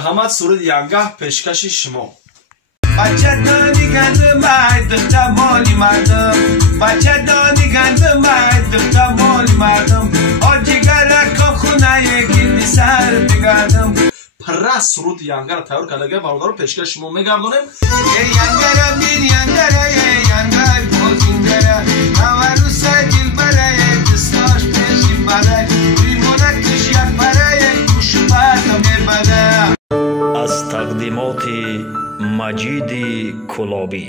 Ahmad Surud Yanga peşkaşi şimo. بچه دانی گنده مرد دختر مالی مردم بچه دانی گنده مرد دختر مالی مردم آجیگر رکاب خونه گیردی سر بگردم Pras Surud Yanga را تیار کردگه برادر پیشکش شما میگردونیم. ینگره بین ینگره ینگر بازینگره نورو سجل برای دستاش پیشی برای روی مونکش یک برای گوش بردم بده. از تقدیمات مجید کلابی.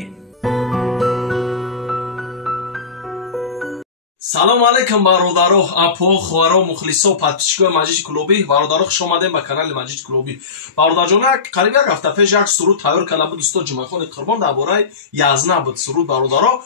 سلام علیکم برادرو، اپو، خوارو، مخلصو، پادپیچکو مجید کلابی. برادرو خوش آمدین به کانال مجید کلابی. برادر جان قریب یک هفته پیش یک سرود تیار کرده بود دوستان جمعخان قربان درباره یزنه بود سرود برادرو.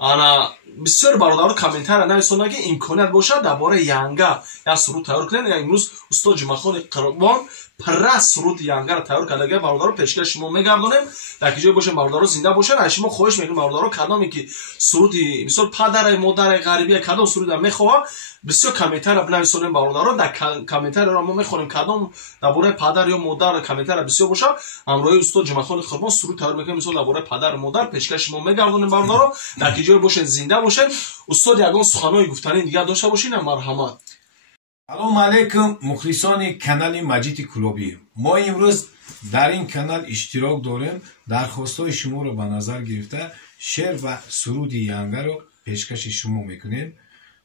انا بسیار برادرو کامنتر نوشتن که امکانیت باشه درباره ینگا یا سرود تیار کنن. امروز استاد جمعخان قربان پرس سرود ینگا را تیار کرده برادرو پیشکش شما میگردونیم. در کی جای باشه برادرو زنده باشن. از شما خواهش میکنم برادرو کدامی که سرودی مثلا پدر مادر غریبی کدام سرود میخواد بسیار کامنتر بنویسونیم برادرو. در کامنتر را ما میخونیم کدام درباره پدر یا مادر کامنتر بسیار باشه. امروز استاد جمعخان قربان سرود تیار میکنیم مثلا درباره پدر مادر پیشکش شما میگردونیم برادرو. در کی جای باشه زنده باشن. استاد یگان سخنای گفتنی دیگه داشته باشین. مرحمت. سلام علیکم مخلصان کانال مجید کلابی. ما امروز در این کانال اشتراک داریم. درخواستای شما رو به نظر گرفته شعر و سرود ینگا رو پیشکش شما میکنیم.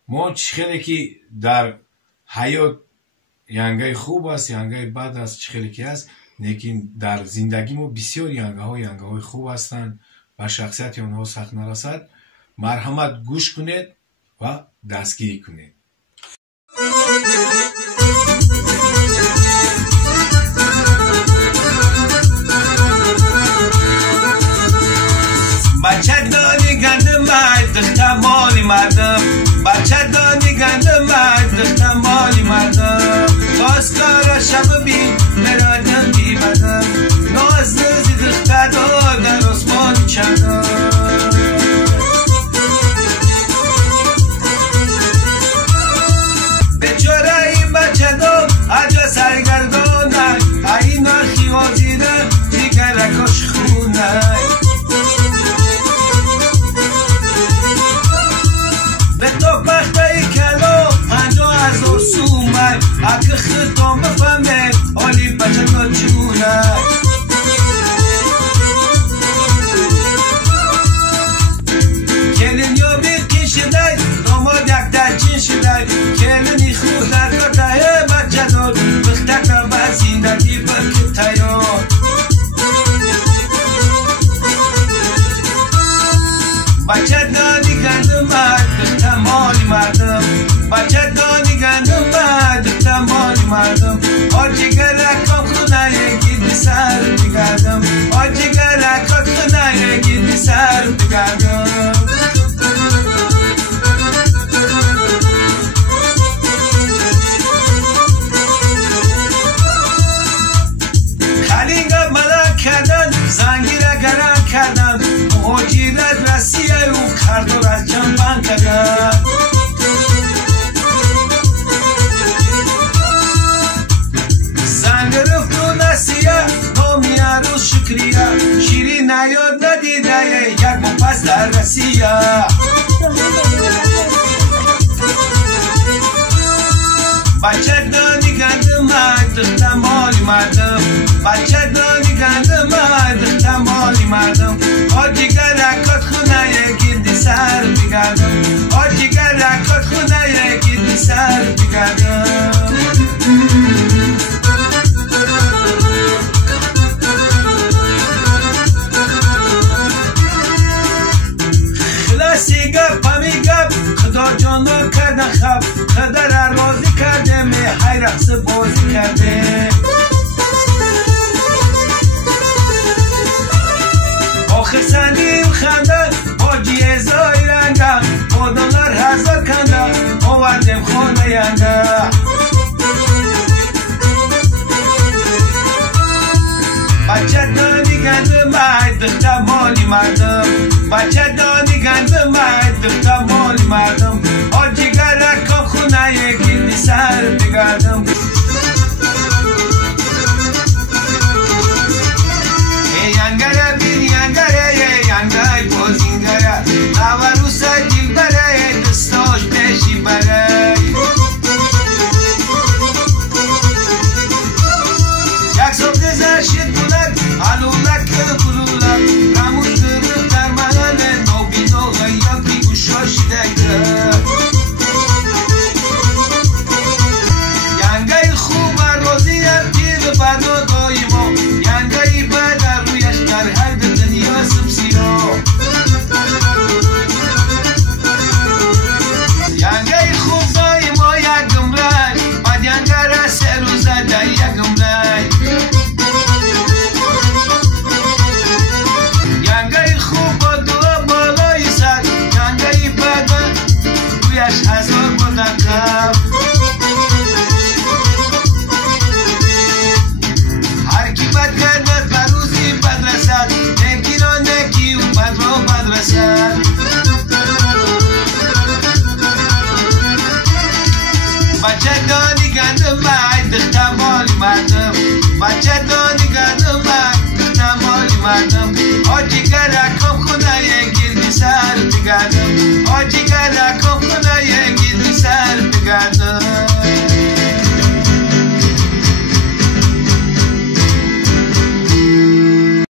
ما چخیلی که در حیات ینگای خوب است ینگای بد است چخیلی که است، لیکن در زندگی ما بسیار ینگاهای خوب هستند و شخصیت آنها سخت نرسد. مرحمت گوش کنید و دستگیری کنید. بچه دانی گنده مرد دختر مالی مردم بچه دانی گنده مرد دختر مالی مردم خواستگارا شب بین برادم بیبدم ناز نازی دختر دار در آسمان چندم به جوره این بچه دار عجا سرگردانه این نرخی وازیده دیگر رکاش خونه به تو بخته کلا 50,000 سومه اگه خطام بفهمه حالی بچه تا چونه کلین یا بیقی شده داماد یک درچین شده کلینی خود در کتایه بچه دار بخته که بر زندگی بلکه تیار بچه دانی گنده مرد دختر مالی مردم بچه دانی گنده مرد دختر مالی مردم آجیگر رکاب خونه گیردی سر بگردم آجیگر رکاب خونه گیردی سر بگردم خلیگا ملک کردن زنگیره گرم کردن مهاجرت رسیه و کردو از جنبن کردن زنگ رفت و نسیه نامی عروس شکریه شیری نیاد ندیده یک مپس در رسیه بچه دانی گنده مرد دختر مالی مردم بچه دانی گنده مرد دختر مالی مردم آجیگر رکات خونه گیردی سر بگردم آجیگر رکات خونه گیردی سر بگردم خلاصی گپ همی گپ خدا جانا کردن خب خدا را راضی کرده می های رقص بازی کرده آخر سندیم خنده باجی ازای رنگه مادانlar هزار کنده آوردیم خانه ینده بچه دانی گنده مرد دختر مالی مردم بچه دانی گنده مرد دختر مالی مردم آجیگر رکاب خونه گیردی سر بگردم گشت بلک علولک بلولک رمون گرم در محل نوبین و غیابی گوشاشیدگه ینگه خوب روزی تیغ بدا دایما ینگه بد رویش در هر دنیا سبسیا ینگه خوب دایما یکم رای بد ینگه را سه روزه در یکم رای ینگه خوب با دو بالای سر ینگه بد رویش هزار بدکم بچه دانی گندم باید دختمالی مردم بچه دانی گندم